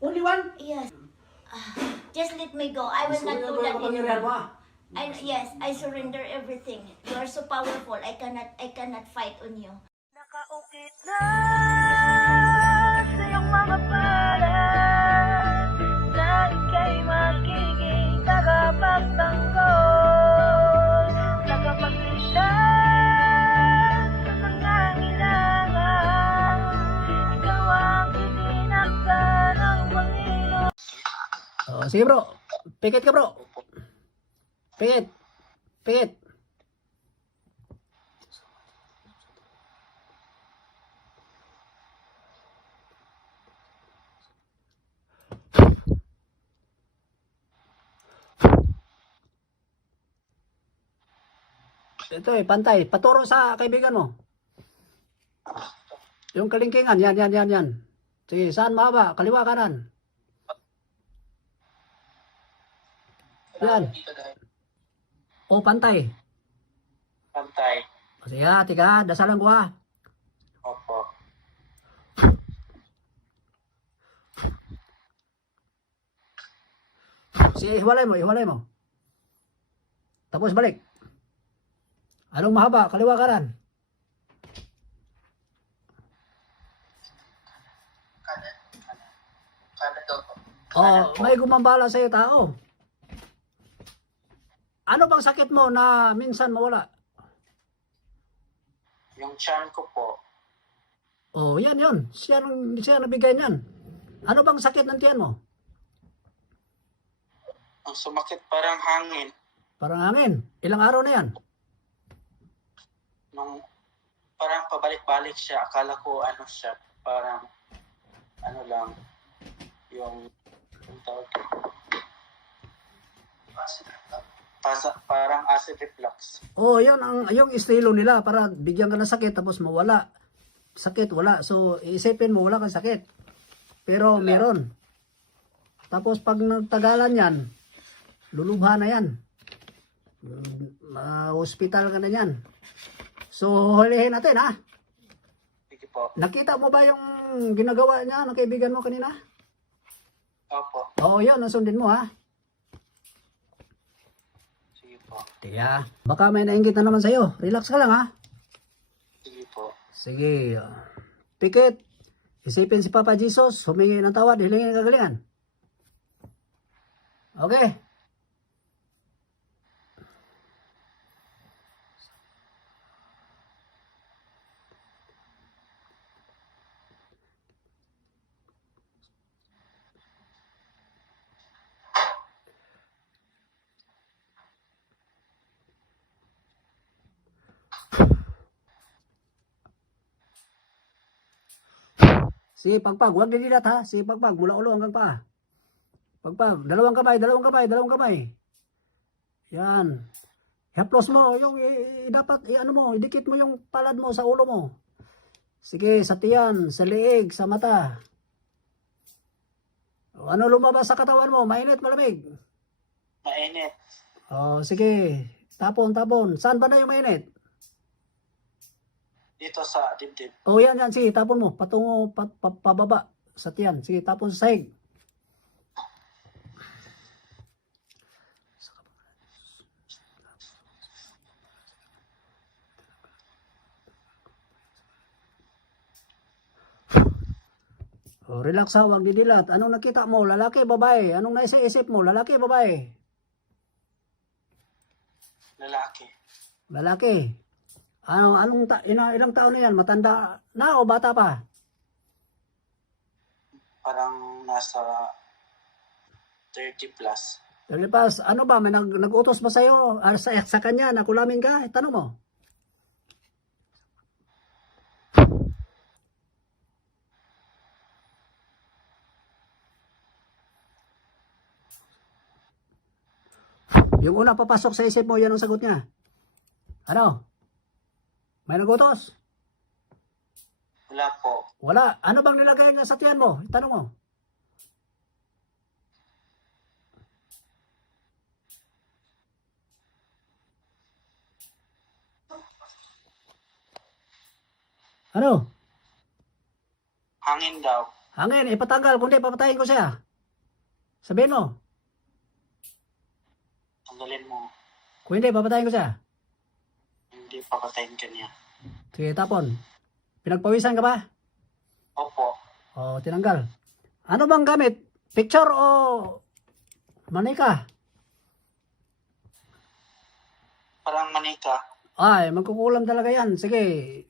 Only one? Yes. Just let me go. I will not do that anymore. Yes, I surrender everything. You are so powerful. I cannot fight on you. Nakaukit na sa iyong mga palad na ika'y magiging tagapagtanggol, tagapagligtas sa nangangailangan. Ikaw ang itinakda ng Panginoon. Oh, sige bro. Pikit ka bro. Pikit. Pikit. Ito pantay. Paturo sa kaibigan mo. Yung kalingkingan. Yan. Sige, saan mahaba? Kaliwa, kanan. Yan. O, pantay. Pantay. Sige, tika. Dasalan ko ha. Opo. Sige, hiwalay mo. Tapos balik. Anong mahaba? Kaliwa, kanan. Kanan daw po. Oh, may gumambala sa'yo tao. Ano bang sakit mo na minsan mawala? Yung chan ko po, Oh, yan. Siya nabigay niyan. Ano bang sakit ng tiyan mo? ang sumakit parang hangin. Parang hangin. Ilang araw na yan? Nung parang pabalik-balik siya. Akala ko ano siya. Parang ano lang. Yung tawag ko. Parang acid reflux. Oh, yan yung estilo nila para bigyan ka ng sakit tapos mawala. Sakit, wala. So, isipin mo, wala kang sakit. Pero meron. Tapos pag nagtagalan yan, lulubha na yan. Hospital ka na yan. So, hulihin natin ha. Sige po. Nakita mo ba yung ginagawa niya ng kaibigan mo kanina? Opo. Oo, yun. Nasundin mo ha. Sige po. Kaya, baka may nainggit na naman sa'yo. Relax ka lang ha. Sige po. Sige. Pikit. Isipin si Papa Jesus. Humingi ng tawad. Hilingin ng kagalingan. Okay. Sige, pagpag. Huwag dinilat ha. Sige, pagpag. Mula ulo hanggang paa. Pagpag. Dalawang kamay. Yan. Haplos mo. Yung dapat, ano mo, idikit mo yung palad mo sa ulo mo. Sige, sa tiyan, sa leeg, sa mata. O, ano lumabas sa katawan mo? Mainit, malamig? Mainit. O, sige. Tapon. Saan ba na yung mainit? Dito sa dibdib. O, yan. Sige, tapon mo. Patungo, pababa sa tiyan. Sige, tapon sa sahig. O, relax ha, huwag didilat. Anong nakita mo? Lalaki, babae? Anong naisip mo? Lalaki, babae? Lalaki. Lalaki. Ilang taon na yan? Matanda na o bata pa? Parang nasa 30 plus. Lipas, ano ba? May nag-utos ba sa'yo? Sa kanya, nakulamin ka? Tanong mo. Yung una papasok sa isip mo, yan ang sagot niya. Ano? May nagutos? Wala po. Wala. Ano bang nilagay niya sa tiyan mo? Tanong mo. Ano? Hangin daw. Hangin, ipatanggal. Kung di, papatayin ko siya. Sabihin mo. Tanggalin mo. Kung hindi, papatayin ko siya. Hindi papatayin ka niya. Sige, tapon. Pinagpawisan ka ba? Opo. O, tinanggal. Ano bang gamit? Picture o manika? Parang manika. Ay, magkukulam talaga yan. Sige,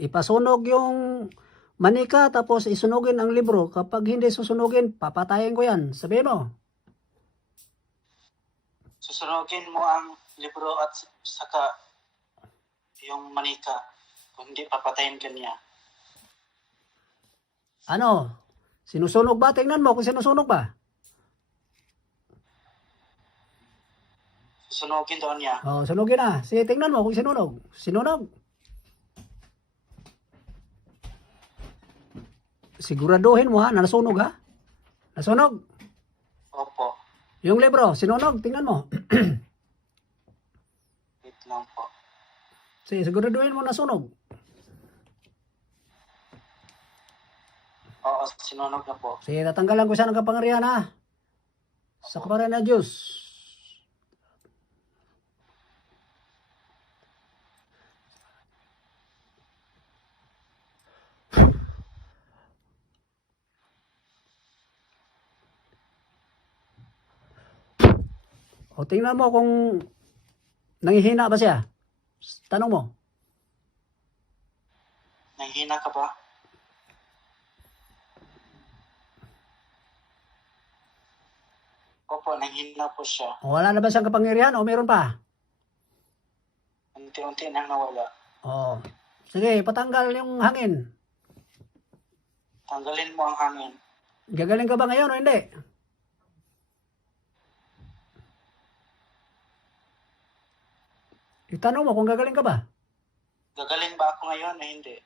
ipasunog yung manika tapos isunugin ang libro. Kapag hindi susunugin, papatayin ko yan. Sabihin mo. Susunogin mo ang libro at saka yung manika. Kung hindi, papatayin ka niya. Ano? Sinusunog ba? Tingnan mo kung sinusunog ba. Susunogin daw niya. O, sunugin na. Sige, tingnan mo kung sinunog. Sinunog. Siguraduhin mo ha, na nasunog ha. Nasunog. Opo. Yung libro, sinunog. Tingnan mo. Wait lang po. Sige, siguraduhin mo nasunog. Oo, sinunog na po. Sige, tatanggalan ko siya ng kapangyarihan ha. Sa kaparan na Diyos. O tingnan mo kung nanghihina ba siya. Tanong mo. Nanghina ka ba? Opo, nanghina po siya. O, wala na ba siyang kapangyarihan o meron pa? Unti-unti nang nawala. O, sige, patanggal yung hangin. Tanggalin mo ang hangin. Gagaling ka ba ngayon o hindi? Itanong mo kung gagaling ka ba? Gagaling ba ako ngayon o hindi?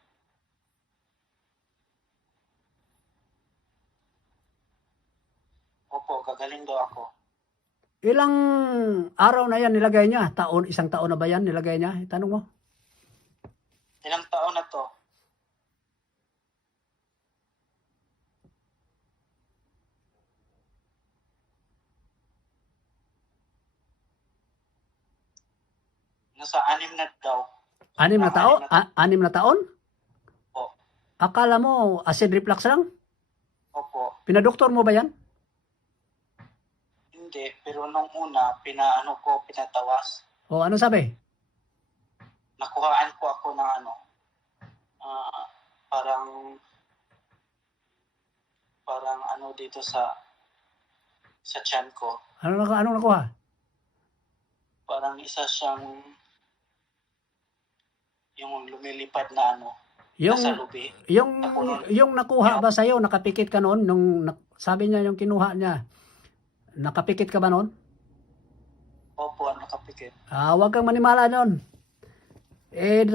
Opo, gagaling daw ako. Ilang araw na yan nilagay niya? Taon, isang taon na ba yan nilagay niya? Itanong mo. Ilang taon na to? Nasa 6 na daw. 6 na taon? 6 na taon? Opo. Akala mo acid reflux lang? Opo. Pinadoktor mo ba yan? Hindi, pero nung una, pinatawas. O ano sabi? Nakuhaan ko ako ng parang dito sa tiyan ko. Anong nakuha? Parang isa siyang yung lumilipad na Yung, nasa lubi. yung nakuha ba sa'yo? Nakapikit ka noon? Sabi niya yung kinuha niya. Nakapikit ka ba noon? Opo, nakapikit. Huwag kang manimala noon.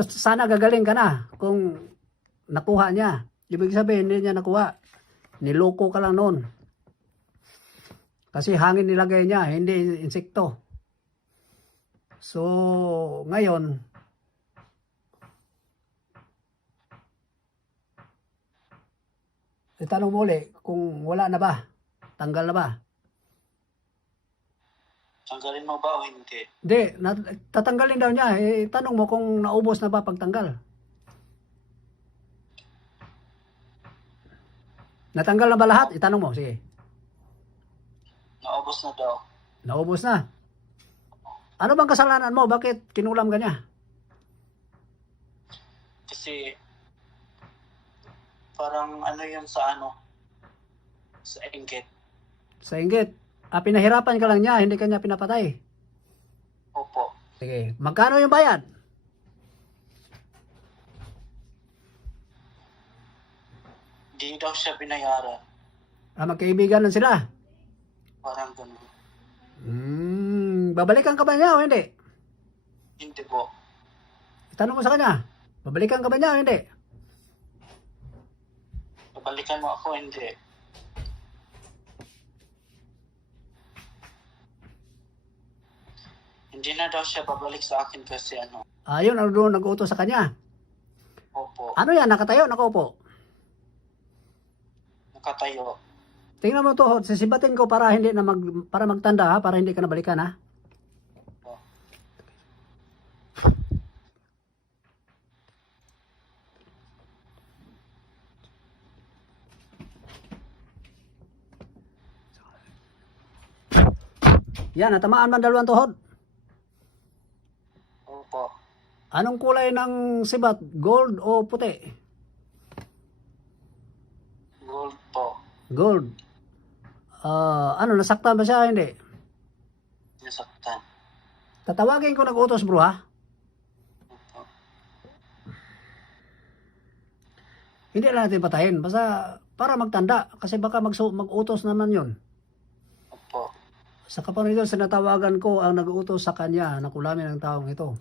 Sana gagaling ka na kung nakuha niya. Ibig sabihin, hindi niya nakuha. Niloko ka lang noon. Kasi hangin nilagay niya, hindi insekto. So, ngayon, itanong mo ulit kung wala na ba? Tanggal na ba? Tanggalin mo ba o hindi? Hindi, tatanggalin daw niya. Tanong mo kung naubos na ba pagtanggal. Natanggal na ba lahat? Itanong mo, sige. Naubos na daw. Naubos na. Ano bang kasalanan mo? Bakit kinulam ka niya? Kasi parang yun sa inggit. Sa inggit. Pinahirapan ka lang niya, hindi ka niya pinapatay. Opo. Sige, magkano yung bayad? Di daw siya binayaran. Magkaibigan lang sila. Parang ganun. Babalikan ka ba niya o hindi? Hindi po. Tanong mo sa kanya, babalikan ka ba niya o hindi? Babalikan mo ako, hindi. Hindi na daw siya babalik sa akin kasi Yun, ano doon nag-utos sa kanya? Opo. Ano yan, nakatayo, nakaupo? nakatayo. Tingnan mo to, sisibatin ko para hindi na para magtanda ha, para hindi ka nabalikan ha. Yan, natamaan man dalawang tuhod. Opo. Anong kulay ng sibat? Gold o puti? Gold po. Gold. Ano, nasaktan ba siya? Hindi. Nasaktan. Tatawagin ko nag-utos bro ha. Opo. Hindi na natin patayin. Basta para magtanda. Kasi baka mag-utos naman yun. Opo. Sa kapangyarihan sinatawagan ko ang nag-utos sa kanya na kulamin ng taong ito.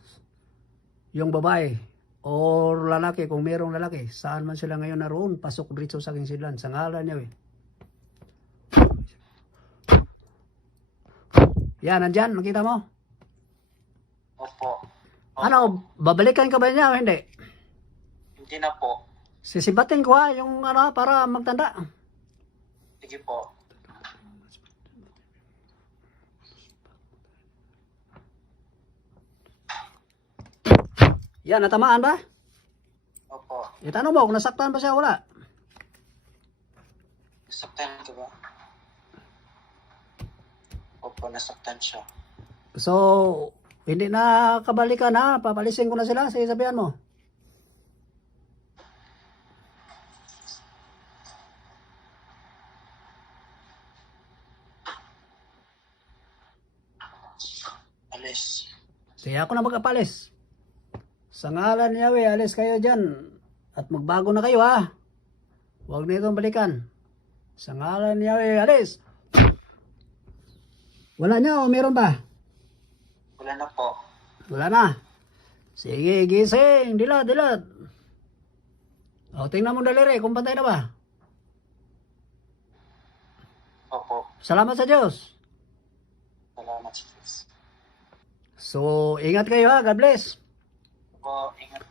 Yung babae o lalaki, kung mayroong lalaki, saan man sila ngayon naroon, pasok dito sa aking sidlan. Sa ngalan niya eh. Yan, nandyan, makita mo? Opo. Ano, babalikan ka ba niya o hindi? Hindi na po. Sisibatin ko ha, yung ano, para magtanda. Sige po. Yan, natamaan ba? Opo. Itanong mo kung nasaktan ba siya, wala. Nasaktan ka ba? Opo, nasaktan siya. So, hindi na kabalikan ha, papalisin ko na sila, sige sabihan mo. Alis. Sige ako na mag-apalis. Sa ngalan ni Yahweh, alis kayo dyan. At magbago na kayo ha. Huwag na itong balikan. Sa ngalan ni Yahweh, alis. Wala niya o meron ba? Wala na po. Wala na. Sige, gising. Dilat, dilat. O, tingnan mo daliri kung pantay na ba. Opo. Salamat sa Diyos. Salamat sa Diyos. So, ingat kayo ha. God bless. Opo, ingat